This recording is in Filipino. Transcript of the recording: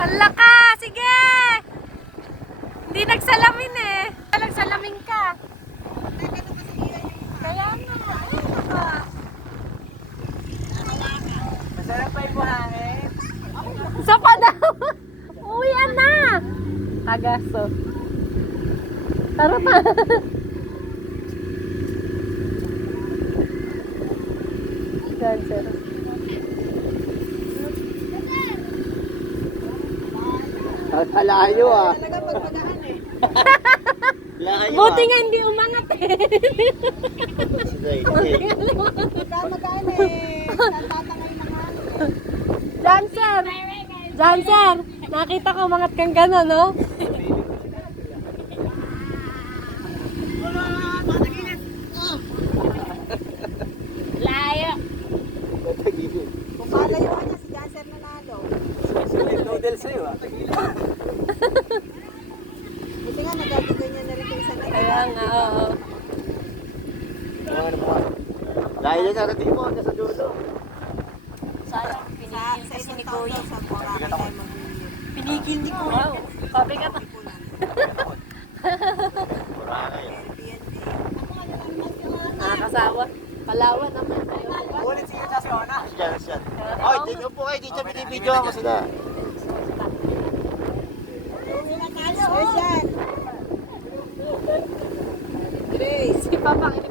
Hala ka! Sige! Hindi nagsalamin eh. Nagsalamin ka. Kaya nga. Ayun ka. Masarap pa yung buhangin. Isa pa daw. Uwian na. Tagaso. Tara pa. Dancer. Layo ah. Talaga pagpadaan eh. Layo Buti nga hindi umangat eh. Magkaan eh. Tatangay na nga. Dancer. Dancer. Nakita ko umangat kang gano'n, no? Layo. Kung malayuan niya si Janser nanalo. Noodles sa'yo ah. Buti nga nagagaganyan na rin yung isa na. Kaya nga, oo. Layo na sa mo, nasa dulo. Sayang, Sa kasi ni isang Kuya. taon sa Boracay tayo mag-uwi. Pinigil ni Kuya. Wow. Sabi ka pa. Boracay. Nakakasawa. Palawan naman. Ulit sige na si Ona. Siyan. Oy, dito po kayo. Dito binibidyo ako sila. Yes, yan. Grace. Si Papa.